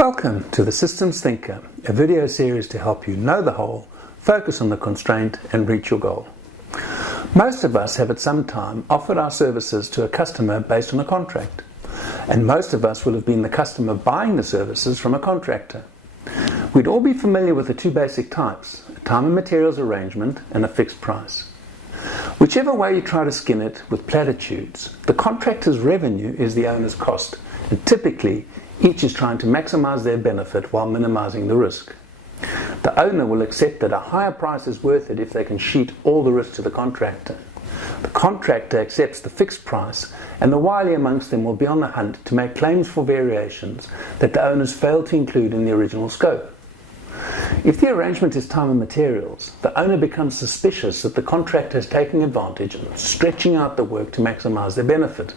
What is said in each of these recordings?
Welcome to The Systems Thinker, a video series to help you know the whole, focus on the constraint and reach your goal. Most of us have at some time offered our services to a customer based on a contract, and most of us will have been the customer buying the services from a contractor. We'd all be familiar with the two basic types, a time and materials arrangement and a fixed price. Whichever way you try to skin it with platitudes, the contractor's revenue is the owner's cost, and typically each is trying to maximize their benefit while minimizing the risk. The owner will accept that a higher price is worth it if they can sheet all the risk to the contractor. The contractor accepts the fixed price, and the wily amongst them will be on the hunt to make claims for variations that the owners failed to include in the original scope. If the arrangement is time and materials, the owner becomes suspicious that the contractor is taking advantage and stretching out the work to maximize their benefit.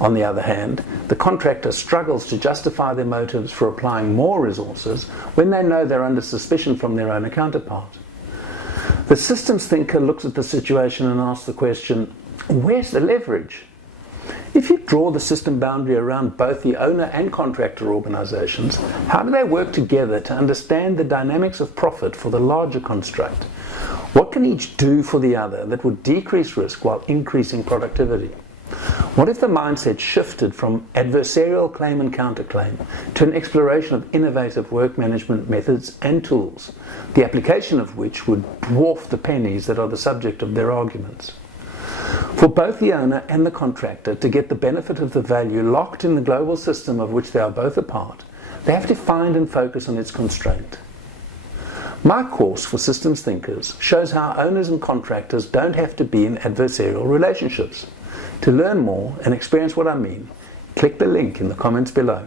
On the other hand, the contractor struggles to justify their motives for applying more resources when they know they're under suspicion from their owner counterpart. The systems thinker looks at the situation and asks the question, where's the leverage? If you draw the system boundary around both the owner and contractor organizations, how do they work together to understand the dynamics of profit for the larger construct? What can each do for the other that would decrease risk while increasing productivity? What if the mindset shifted from adversarial claim and counterclaim to an exploration of innovative work management methods and tools, the application of which would dwarf the pennies that are the subject of their arguments? For both the owner and the contractor to get the benefit of the value locked in the global system of which they are both a part, they have to find and focus on its constraint. My course for systems thinkers shows how owners and contractors don't have to be in adversarial relationships. To learn more and experience what I mean, click the link in the comments below.